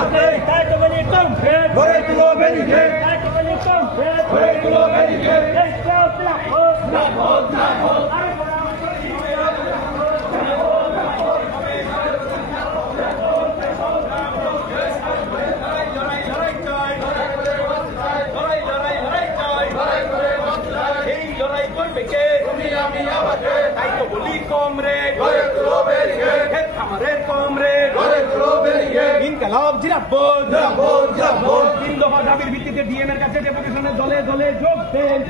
হাতে তাকে বলি কমফেড করে তুলো ব্যারিকেড তাকে বলি কমফেড করে তুলো ব্যারিকেড এই ক্রাউড লাফ আরে ইনকালাব জিরাপদ তিন দফা দাবির ভিত্তিতে ডিএম এর কাছে ডেপুটেশনের দলে দলে যোগ দেন